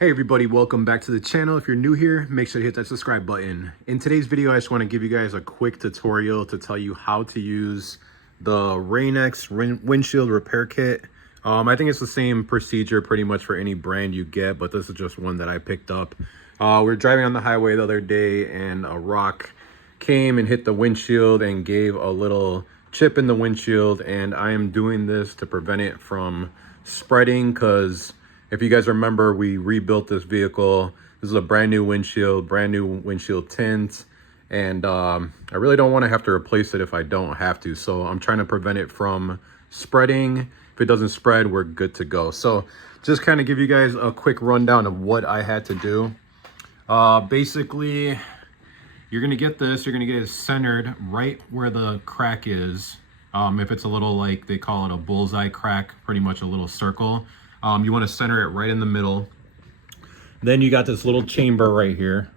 Hey everybody, welcome back to the channel. If you're new here, make sure to hit that subscribe button. In today's video, I just want to give you guys a quick tutorial to tell you how to use the Rain-X windshield repair kit. I think it's the same procedure pretty much for any brand you get, but this is just one that I picked up. We were driving on the highway the other day and a rock came and hit the windshield and gave a little chip in the windshield, and I am doing this to prevent it from spreading because if you guys remember, we rebuilt this vehicle. This is a brand new windshield tint, and I really don't want to have to replace it if I don't have to. So I'm trying to prevent it from spreading. If it doesn't spread, we're good to go. So just kind of give you guys a quick rundown of what I had to do. Basically, you're gonna get this. You're gonna get it centered right where the crack is. If it's a little, like they call it, a bullseye crack, pretty much a little circle. You want to center it right in the middle. Then you got this little chamber right here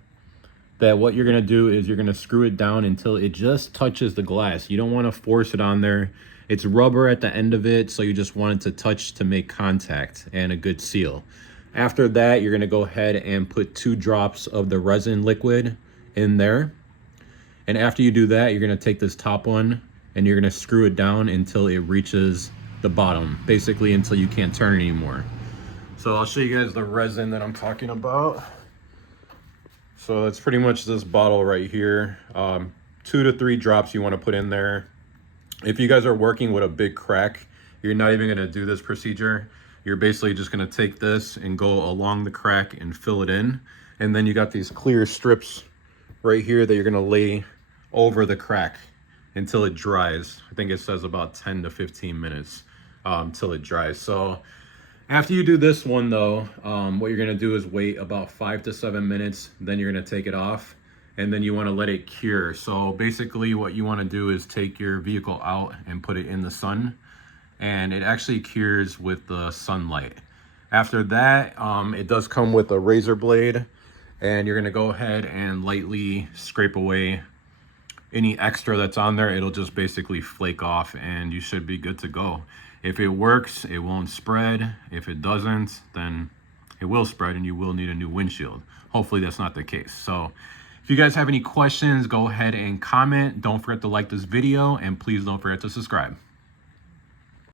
that what you're going to do is you're going to screw it down until it just touches the glass. You don't want to force it on there. It's rubber at the end of it, so you just want it to touch to make contact and a good seal. After that, you're going to go ahead and put 2 drops of the resin liquid in there. And after you do that, you're going to take this top one and you're going to screw it down until it reaches the bottom, basically until you can't turn anymore. So I'll show you guys the resin that I'm talking about. So it's pretty much this bottle right here. 2 to 3 drops you want to put in there. If you guys are working with a big crack, you're not even going to do this procedure. You're basically just going to take this and go along the crack and fill it in, and then you got these clear strips right here that you're going to lay over the crack until it dries. I think it says about 10 to 15 minutes till it dries. So after you do this one though, what you're gonna do is wait about 5 to 7 minutes, then you're gonna take it off, and then you want to let it cure. So basically what you want to do is take your vehicle out and put it in the sun, and it actually cures with the sunlight. After that, it does come with a razor blade, and you're gonna go ahead and lightly scrape away any extra that's on there. It'll just basically flake off and you should be good to go. If it works, it won't spread. If it doesn't, then it will spread and you will need a new windshield. Hopefully that's not the case. So if you guys have any questions, go ahead and comment. Don't forget to like this video, and please don't forget to subscribe.